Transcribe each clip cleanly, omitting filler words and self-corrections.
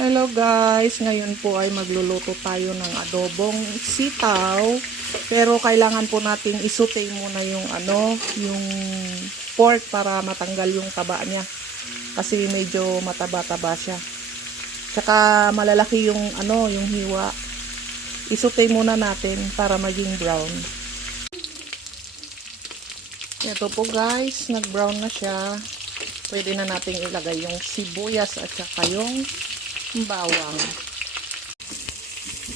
Hello guys, ngayon po ay magluluto tayo ng adobong sitaw. Pero kailangan po nating isutay muna yung yung pork para matanggal yung taba niya. Kasi medyo mataba-taba siya. Tsaka malalaki yung yung hiwa. Isutay muna natin para maging brown. Ito po guys, nag-brown na siya. Pwede na nating ilagay yung sibuyas at saka yung bawang.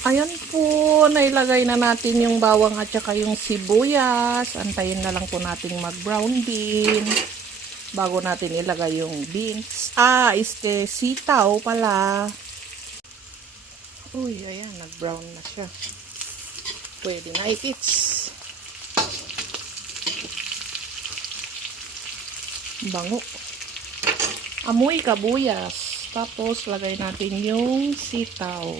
Ayan po, nailagay na natin yung bawang at saka yung sibuyas. Antayin na lang po natin mag-brown din bago natin ilagay yung beans. Sitaw pala. Uy, ayan, nag-brown na siya. Pwede na itits. Bango. Amoy kabuyas. Tapos, lagay natin yung sitaw.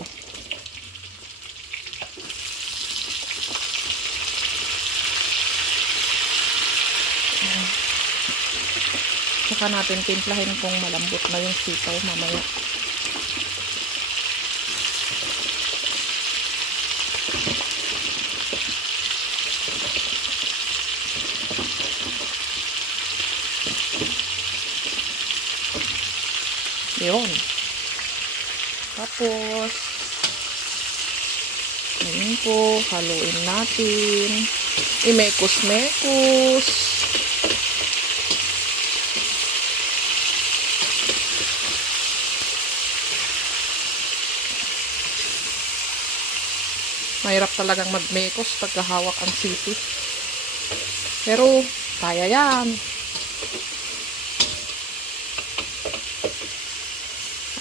Saka natin timplahin kung malambot na yung sitaw mamaya. Yun. Tapos, ngayon po, haluin natin. Imekos-mekos. Mahirap talagang magmekos pagkahawak ang siti. Pero, kaya yan.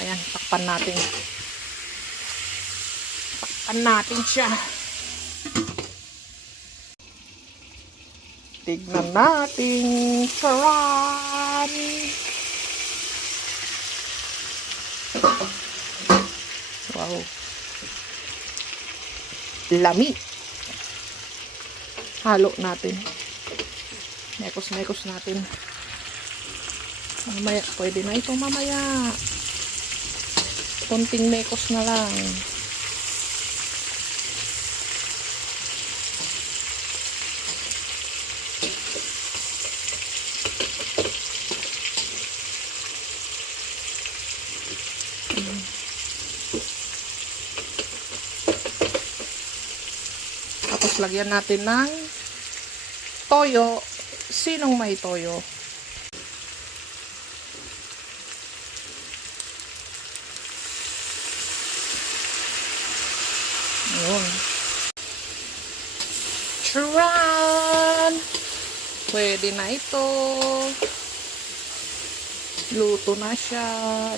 Ayan, takpan natin. Takpan natin siya. Tignan natin. Charan! Wow. Lami. Halo natin. Mekos-mekos natin. Mamaya, pwede na ito mamaya. Konting mekos na lang. Tapos lagyan natin ng toyo. Sinong may toyo? Yun. Charan! Pwede na ito. Luto na siya.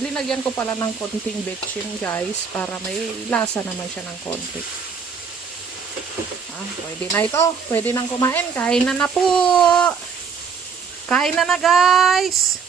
Linagyan ko pala ng konting betchin guys para may lasa naman siya ng konti. Pwede na ito. Pwede nang kumain. Kain na na po. Kain na na guys.